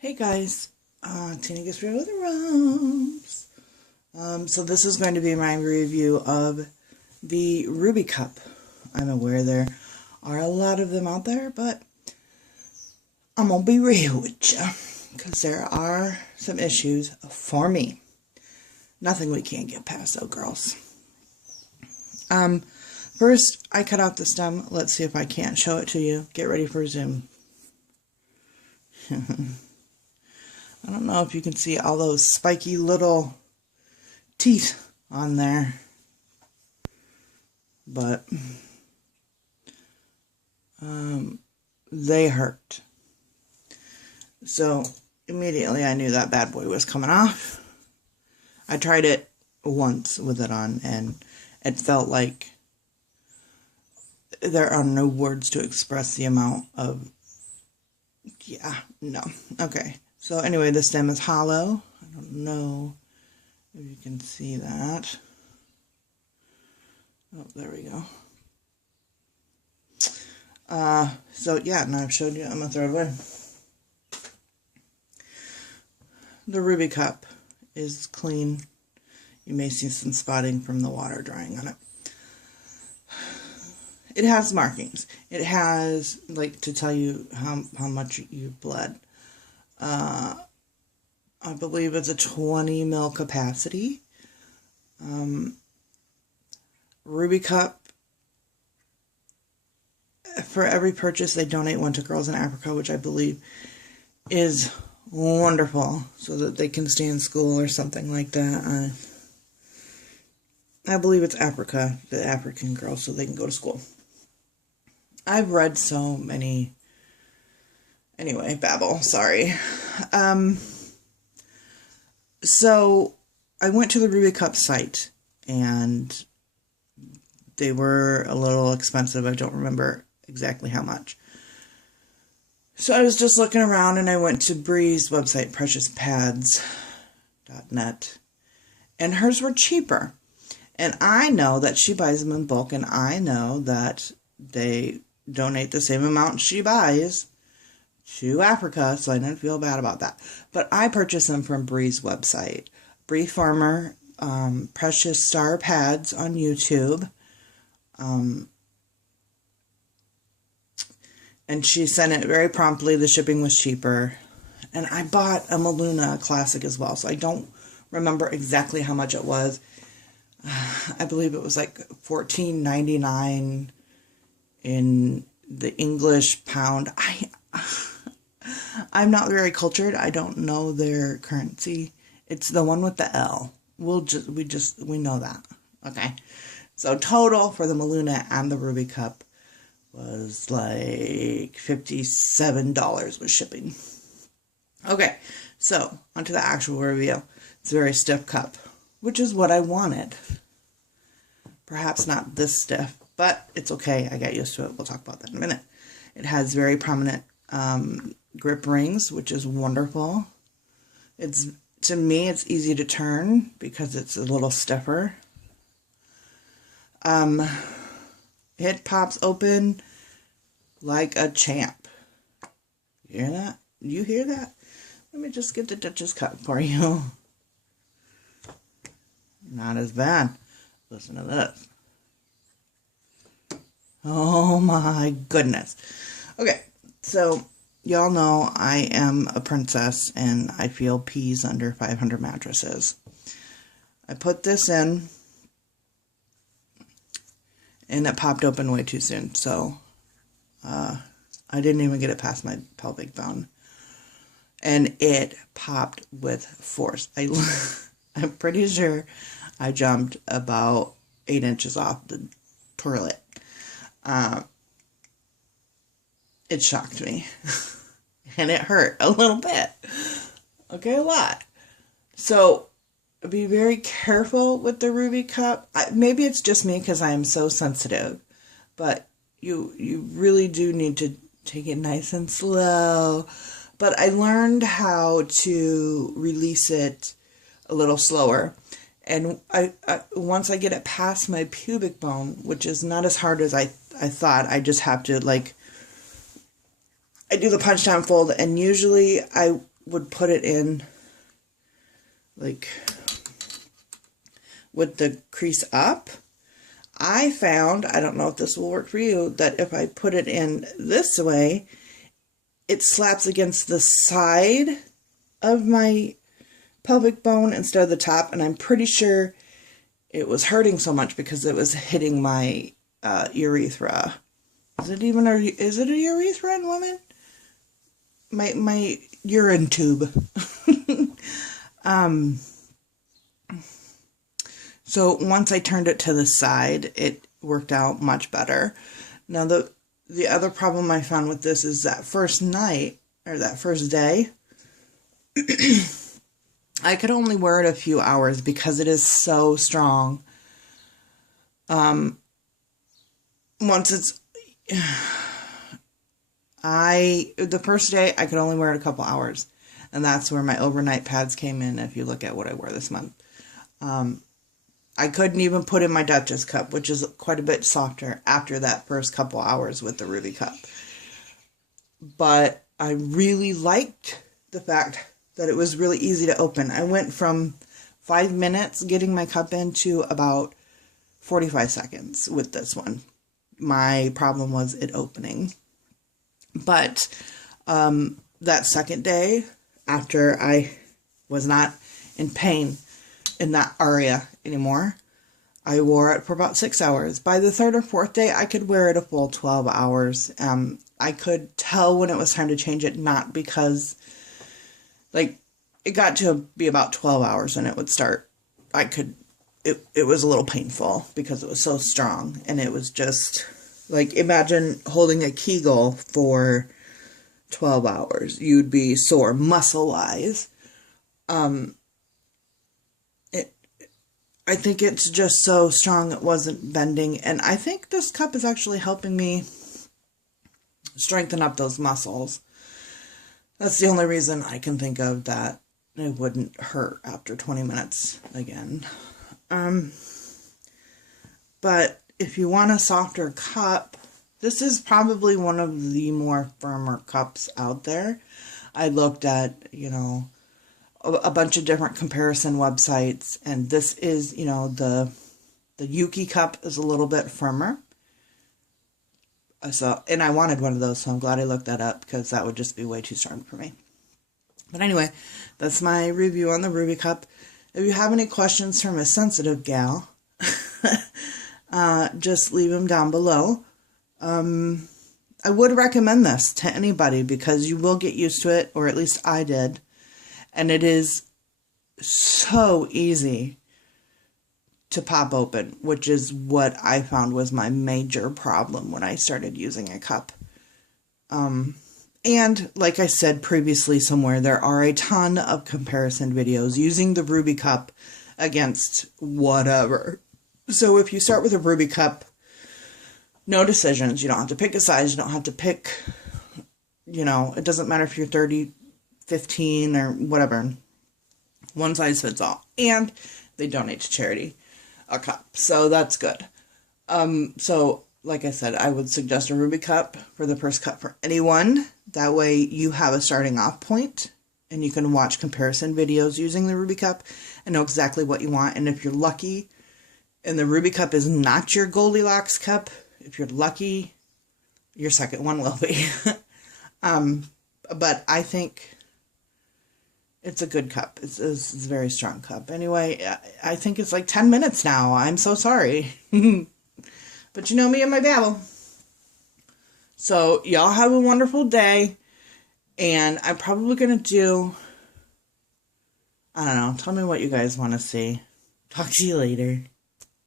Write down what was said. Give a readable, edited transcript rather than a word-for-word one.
Hey guys, Tina gets rid of the rumps. So this is going to be my review of the Ruby Cup. I'm aware there are a lot of them out there, but I'm gonna be real with you because there are some issues for me. Nothing we can't get past though, girls. First, I cut out the stem. Let's see if I can't show it to you. Get ready for Zoom. I don't know if you can see all those spiky little teeth on there, but they hurt. So immediately I knew that bad boy was coming off. I tried it once with it on and it felt like there are no words to express the amount of, no. Okay. So anyway, the stem is hollow. I don't know if you can see that. Oh, there we go. So yeah, now I've showed you. I'm going to throw it away. The Ruby Cup is clean. You may see some spotting from the water drying on it. It has markings. It has, like, to tell you how much you've bled. I believe it's a 20 ml capacity. Ruby Cup, for every purchase, they donate one to Girls in Africa, which I believe is wonderful, so that they can stay in school or something like that. I believe it's Africa, the African girls, so they can go to school. I've read so many. Anyway, babble, sorry. So I went to the Ruby Cup site and they were a little expensive. I don't remember exactly how much. So I was just looking around and I went to Bree's website, preciouspads.net, and hers were cheaper. And I know that she buys them in bulk, and I know that they donate the same amount she buys to Africa, so I didn't feel bad about that. But I purchased them from Bree's website. Bree Farmer, Precious Star Pads on YouTube. And she sent it very promptly. The shipping was cheaper. And I bought a Maluna Classic as well, so I don't remember exactly how much it was. I believe it was like $14.99 in the English pound. I'm not very cultured. I don't know their currency. It's the one with the L. We know that. Okay. So total for the Maluna and the Ruby Cup was like $57 with shipping. Okay. So onto the actual review. It's a very stiff cup, which is what I wanted. Perhaps not this stiff, but it's okay. I got used to it. We'll talk about that in a minute. It has very prominent grip rings, which is wonderful. To me, it's easy to turn because it's a little stiffer. It pops open like a champ. You hear that? You hear that? Let me just get the Duchess cup for you. Not as bad. Listen to this. Oh my goodness. Okay, so y'all know I am a princess and I feel peas under 500 mattresses. I put this in and it popped open way too soon, so I didn't even get it past my pelvic bone. And it popped with force. I'm pretty sure I jumped about 8 inches off the toilet. It shocked me. And it hurt a little bit. Okay, a lot. So, be very careful with the Ruby Cup. Maybe it's just me because I am so sensitive. But you really do need to take it nice and slow. But I learned how to release it a little slower. And once I get it past my pubic bone, which is not as hard as I thought, I just have to, like, I do the punch down fold, and usually I would put it in like with the crease up, I found, I don't know if this will work for you, that if I put it in this way, it slaps against the side of my pelvic bone instead of the top, and I'm pretty sure it was hurting so much because it was hitting my urethra. Is it a urethra in women? My urine tube. So once I turned it to the side, it worked out much better. Now the other problem I found with this is that first night, or that first day, I could only wear it a few hours because it is so strong. Once it's, the first day I could only wear it a couple hours, and that's where my overnight pads came in. If you look at what I wear this month, I couldn't even put in my Duchess cup, which is quite a bit softer after that first couple hours with the Ruby cup. But I really liked the fact that it was really easy to open. I went from 5 minutes getting my cup in to about 45 seconds with this one. My problem was it opening. But that second day, after I was not in pain in that area anymore, I wore it for about 6 hours. By the third or fourth day, I could wear it a full 12 hours. I could tell when it was time to change it, not because, like, it got to be about 12 hours and it would start, it was a little painful because it was so strong, and it was just, like, imagine holding a Kegel for 12 hours. You'd be sore muscle-wise. I think it's just so strong it wasn't bending, and I think this cup is actually helping me strengthen up those muscles. That's the only reason I can think of that it wouldn't hurt after 20 minutes again. But if you want a softer cup, this is probably one of the more firmer cups out there. I looked at, a bunch of different comparison websites, and this is, the Yuki cup is a little bit firmer. And I wanted one of those, so I'm glad I looked that up, because that would just be way too strong for me. But anyway, that's my review on the Ruby cup. If you have any questions from a sensitive gal, just leave them down below. I would recommend this to anybody because you will get used to it, or at least I did. And it is so easy to pop open, which is what I found was my major problem when I started using a cup. And like I said previously somewhere, there are a ton of comparison videos using the Ruby cup against whatever. So if you start with a Ruby cup, no decisions. You don't have to pick a size. You don't have to pick, it doesn't matter if you're 30, 15, or whatever. One size fits all. And they donate to charity a cup. So that's good. So like I said, I would suggest a Ruby cup for the first cup for anyone. That way you have a starting off point and you can watch comparison videos using the Ruby cup and know exactly what you want. And if you're lucky and the Ruby cup is not your Goldilocks cup, if you're lucky, your second one will be. But I think it's a good cup. It's a very strong cup. Anyway, I think it's like 10 minutes now. I'm so sorry. But you know me and my babble. So y'all have a wonderful day. And I'm probably going to do, I don't know, tell me what you guys want to see. Talk to you later.